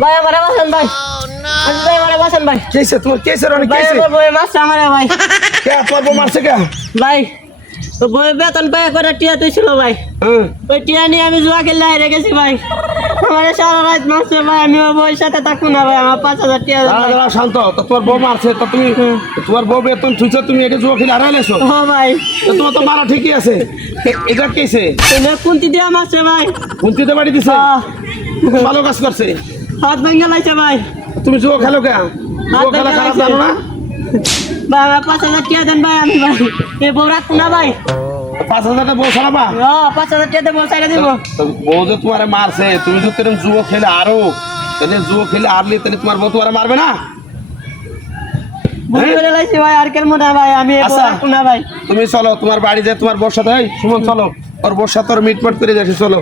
ভাই আমারে বাসন ভাই ভাই আমারে বাসন ভাই কেসে তোমার কেসে অনেক ভাই কেসে আমার বই মারছে আমারে ভাই কে তোর বউ মারছে কে ভাই তো বই বেতন পায় করে টিয়া তুইছিল ভাই হ্যাঁ ওই টিয়া নিয়ে আমি জুয়া খেললে হেরে গেছি ভাই আমার সারা রাত মারছে ভাই আমি ওর বউয়ের সাথে থাকবো না ভাই আমার 5,000 টিয়া দাঁড়া দাঁড়া শান্ত তো তোমার বউ মারছে তো তুমি তোমার বউ বেতন থুইছো তুমি এটা জুয়া খেলে হারাইলেছো ও ভাই তো তোমার তো মারা ঠিকই আছে এটা কেসে এনে কুন্তি দিয়া মারছে ভাই কুন্তিতে বাড়ি দিছে ভালো কাজ করছে হাত ভেঙে লাইছে ভাই তুমি জুয়া খেলো কে জুয়া খেলা খারাপ জানো না ভাই আমার 5,000 টিয়া দেন ভাই আমি ভাই এ বউ রাখবো না ভাই 5,000 টাকা বউ ছাড়াবা 5,000 টিয়া দেবো সাইডে দিব তো বউ যে তোমার মারছে তুমি যদি এরকম জুয়া খেলে আরো তাহলে জুয়া খেলে আরলে তাহলে তোমার বউ তোমার মারবে না ভুল করে লাইছি ভাই আর কেন মনে ভাই আমি এ বউ আচ্ছা। রাখবো না ভাই তুমি চলো তোমার বাড়ি যে তোমার বউর সাথে এই সুমন চলো ওর বউর সাথে ওর মিটমাট করে যাচ্ছি চলো